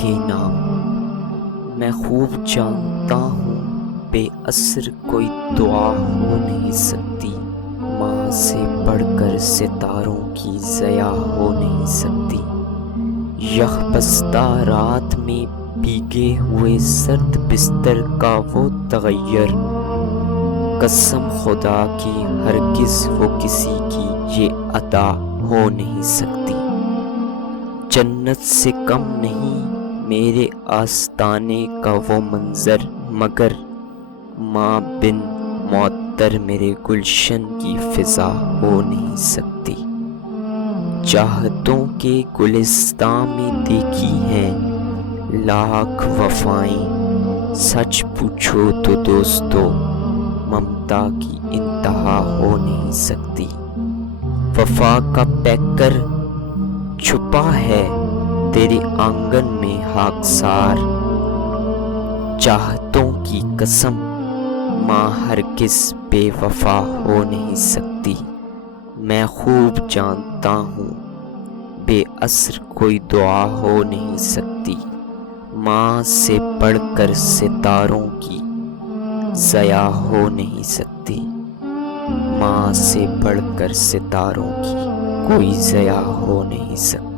के नाम। मैं खूब जानता हूँ बेअसर कोई दुआ हो नहीं सकती, माँ से बढ़कर सितारों की ज़या हो नहीं सकती। यह बस्ता रात में भीगे हुए सर्द बिस्तर का वो तगय्युर, कसम खुदा की हरगिज़ वो किसी की ये अदा हो नहीं सकती। जन्नत से कम नहीं मेरे आस्ताने का वो मंज़र, मगर माँ बिन मुअत्तर मेरे गुलशन की फ़िज़ा हो नहीं सकती। चाहतों के गुलिस्तां में देखी हैं लाख वफ़ाएं, सच पूछो तो दोस्तों ममता की इंतहा हो नहीं सकती। वफ़ा का पैकर छुपा है तेरे आंगन में खाकसार, चाहतों की कसम माँ हरगिज़ बेवफ़ा हो नहीं सकती। मैं खूब जानता हूँ बेअसर कोई दुआ हो नहीं सकती, माँ से बढ़कर सितारों की ज़या हो नहीं सकती। माँ से बढ़कर सितारों की कोई ज़या हो नहीं सकती।